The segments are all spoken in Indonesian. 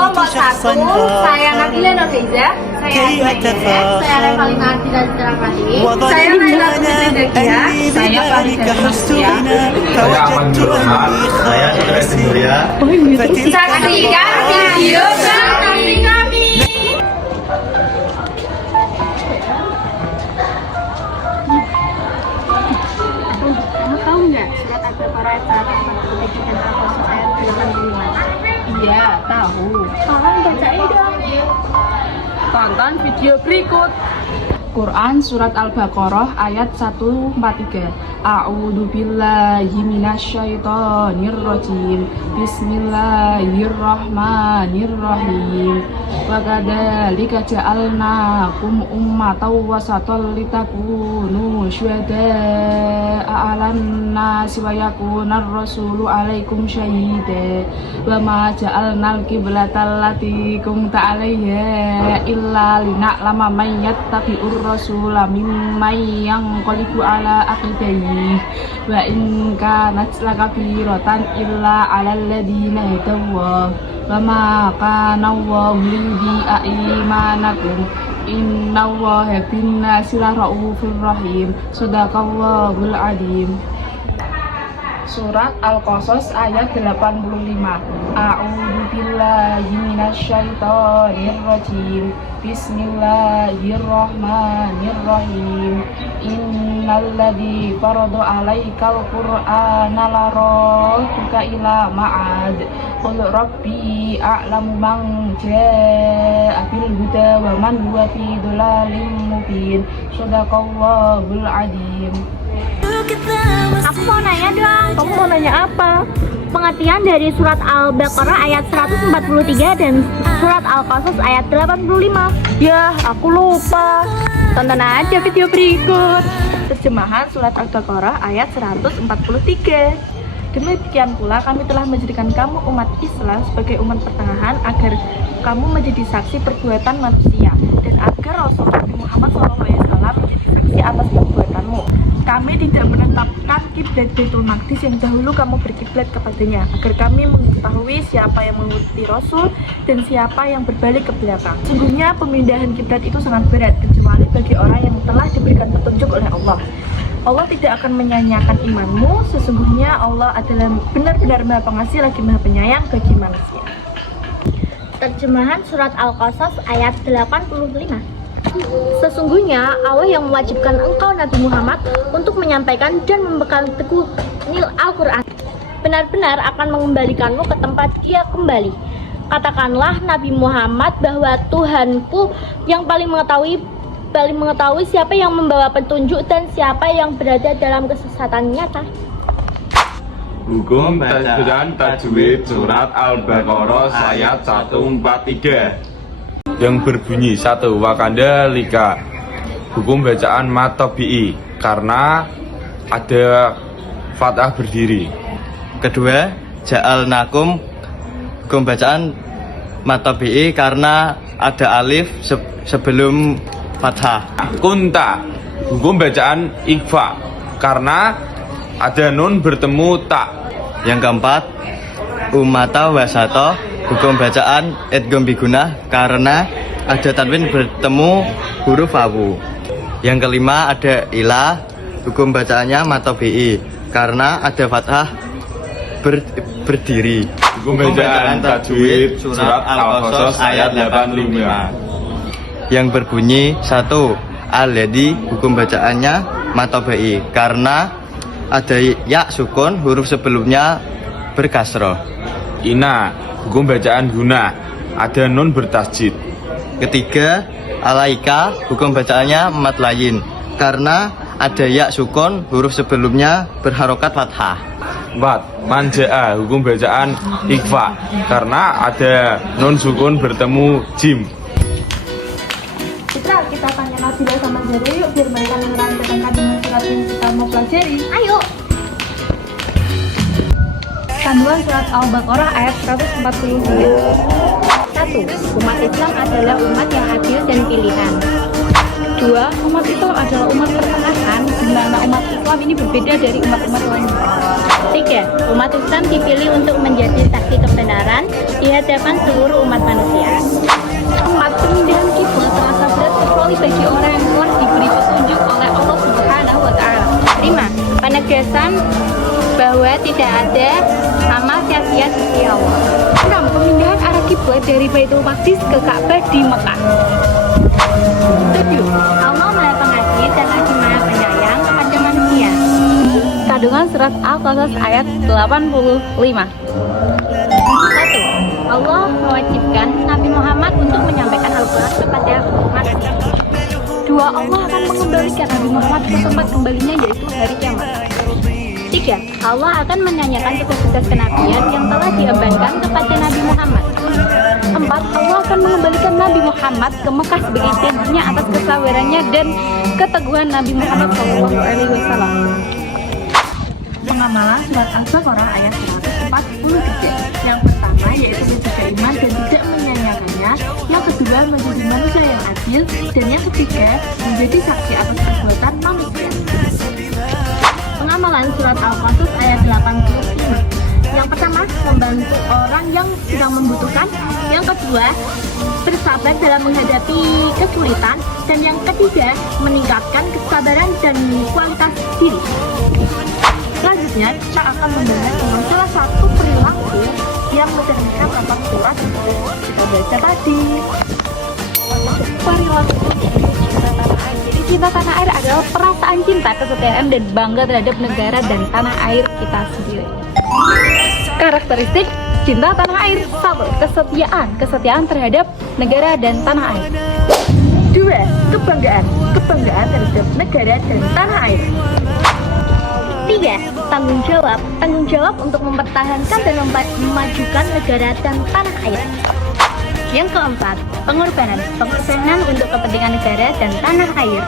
kelompok 1, saya Nabila Nurhaiza. Saya Revalina Ardila Cirakati. Saya Naila Tumidakia. Saya Farida Mustia. Saya Ahmad Nurman. Saya Citra Surya. Saksikan video bernyanyi kami. Kamu tahu nggak surat Al-Baqarah ayat 143 dan Al-Qasas ayat 85? Iya, tahu. Tolong bacain dong. Tonton video berikut. Quran Surat Al-Baqarah ayat 143. A'udzu billahi minasyaitonir rajim. Bismillahirrahmanirrahim. Wa kadzalika ja'alnakum ummatan wasatan litakunu syuhada'a 'alan nasi wa yakunar rasulu 'alaikum syahida. Wa ma ja'alnal qiblata allati kunta 'alaiha illa lina'lama man yattabi'ur rasula mimman yanqalibu 'ala aqibaihi wa in kanat lakabiratan illa 'alal ladina yatawwa wa ma kana Allahu liyudhi'a imanakum innallaha bin-nasi laraufur rahim. Shadaqallahul adzim. Surat Al-Qasas ayat 85. A'udzu billahi minasyaitonir rajim. Bismillahirrahmanirrahim. Innalladzi farada 'alaikal qur'ana laraduka ila ma'ad. Qul rabbi a'lamu man jaa'a bil huda wa man huwa fi dhalalin mubin. Shadaqallahul adzim. Aku mau nanya dong. Kamu mau nanya apa? Pengertian dari surat Al-Baqarah ayat 143 dan surat Al-Qasas ayat 85. Ya, aku lupa. Tonton aja video berikut. Terjemahan surat Al-Baqarah ayat 143. Demikian pula kami telah menjadikan kamu umat Islam sebagai umat pertengahan agar kamu menjadi saksi perbuatan manusia dan agar Rasul Nabi Muhammad SAW menjadi saksi atas perbuatanmu. Kami tidak menetapkan kiblat Baitul Maqdis yang dahulu kamu berkiblat kepadanya, agar kami mengetahui siapa yang mengikuti Rasul dan siapa yang berbalik ke belakang. Sungguhnya pemindahan kiblat itu sangat berat, kecuali bagi orang yang telah diberikan petunjuk oleh Allah. Allah tidak akan menyanyiakan imanmu. Sesungguhnya Allah adalah benar-benar Maha Pengasih lagi Maha Penyayang bagi manusia. Terjemahan surat Al-Qasas ayat 85. Sesungguhnya Allah yang mewajibkan engkau Nabi Muhammad untuk menyampaikan dan memegang teguh Al-Quran benar-benar akan mengembalikanmu ke tempat dia kembali. Katakanlah Nabi Muhammad bahwa Tuhanku yang paling mengetahui siapa yang membawa petunjuk dan siapa yang berada dalam kesesatan nyata. Hukum dan tajwid surat Al-Baqarah ayat 143 yang berbunyi 1. Wakanda lika. Hukum bacaan matobi'i karena ada fathah berdiri. Kedua, ja'alnakum. Hukum bacaan matobi'i karena ada alif sebelum fathah. Kunta. Hukum bacaan ikhfa karena ada nun bertemu tak. Yang keempat, umata wasato. Hukum bacaan idgham bigunah karena ada tanwin bertemu huruf wawu. Yang kelima ada ilah. Hukum bacaannya matobi'i karena ada fathah berdiri. Hukum bacaan tajwid surat Al-Qasas ayat 85 yang berbunyi 1. Alladzi. Hukum bacaannya matobi'i karena ada ya sukun, huruf sebelumnya berkasroh. Ina. Hukum bacaan guna ada nun bertasjid. Ketiga, alaika. Hukum bacaannya mat layin karena ada ya sukun, huruf sebelumnya berharokat fathah. 4. Manja'a. Hukum bacaan ikhfa karena ada nun sukun bertemu jim. Citra, kita tanya Nabila sama Zara yuk biar mereka menerangkan dengan surat yang kita mau pelajari. Ayo. Panduan surat Al-Baqarah ayat 143. 1. Umat Islam adalah umat yang adil dan pilihan. 2. Umat Islam adalah umat pertengahan, di mana umat Islam ini berbeda dari umat-umat lainnya. 3. Umat Islam dipilih untuk menjadi saksi kebenaran di hadapan seluruh umat manusia. 4. Pemindahan kiblat terasa berat kecuali bagi orang yang telah diberi petunjuk oleh Allah Subhanahu wa Ta'ala. 5. Penegasan bahwa tidak ada amal sia-sia di sisi Allah. 6. Pemindahan arah kiblat dari Baitul Maqdis ke Ka'bah di Mekah. 7. Allah Maha Pengasih dan lagi Maha Penyayang kepada manusia. Kandungan surat Al-Qasas ayat 85. 1. Allah mewajibkan Nabi Muhammad untuk menyampaikan Al-Quran kepada manusia. 2. Allah akan mengembalikan Nabi Muhammad ke tempat kembalinya yaitu hari kiamat. 3. Allah akan menanyakan tugas-tugas kenabian yang telah diembankan kepada Nabi Muhammad. 4. Allah akan mengembalikan Nabi Muhammad ke Mekah sebagai janjinya atas kesabarannya dan keteguhan Nabi Muhammad SAW. Pengamalan surat Al-Baqarah ayat 143. Yang pertama yaitu menjaga iman dan tidak menyanyiakannya. Yang kedua menjadi manusia yang adil. Dan yang ketiga menjadi saksi atas perbuatan manusia. Pengamalan surat Al-Qasas ayat 85. Yang pertama, membantu orang yang sedang membutuhkan. Yang kedua, bersabar dalam menghadapi kesulitan. Dan yang ketiga, meningkatkan kesabaran dan kualitas diri. Selanjutnya kita akan membahas tentang salah satu perilaku yang mencerminkan tentang surat kita baca tadi. Perilaku cinta tanah air. Jadi cinta tanah air adalah perasaan cinta, kesetiaan dan bangga terhadap negara dan tanah air kita sendiri. Karakteristik cinta tanah air. 1. Kesetiaan terhadap negara dan tanah air. 2. Kebanggaan terhadap negara dan tanah air. 3. Tanggung jawab untuk mempertahankan dan memajukan negara dan tanah air. Yang keempat, pengorbanan untuk kepentingan negara dan tanah air.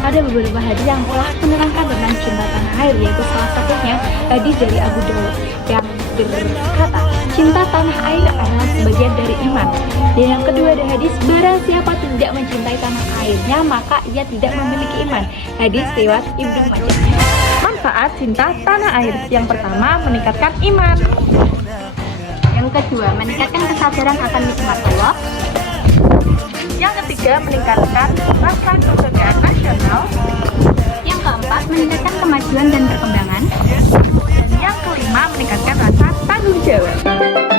Ada beberapa hadis yang telah menerangkan tentang cinta tanah air, yaitu salah satunya hadis dari Abu Dawud yang berkata, cinta tanah air adalah sebagian dari iman. Dan yang kedua ada hadis, barang siapa tidak mencintai tanah airnya maka ia tidak memiliki iman. Hadis riwayat Ibnu Majah. Manfaat cinta tanah air. Yang pertama, meningkatkan iman. Yang kedua, meningkatkan kesadaran akan nikmat Allah. Yang ketiga, meningkatkan rasa kebanggaan nasional. Yang keempat, meningkatkan kemajuan dan perkembangan. Dan yang kelima, meningkatkan rasa tanggung jawab.